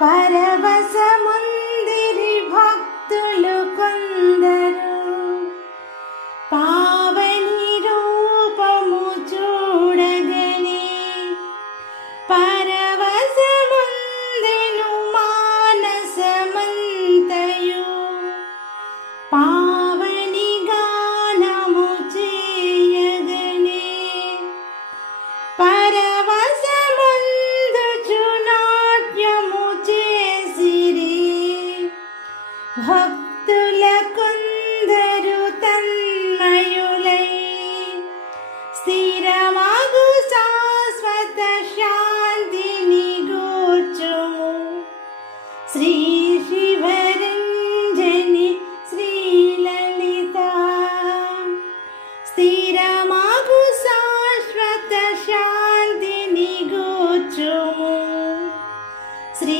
பரவசமா స్థిరమగు శాశ్వత శాంతిని గూర్చుము శ్రీ శివరంజని శ్రీలలిత స్థిరమగు శాశ్వత శాంతిని గూర్చుము శ్రీ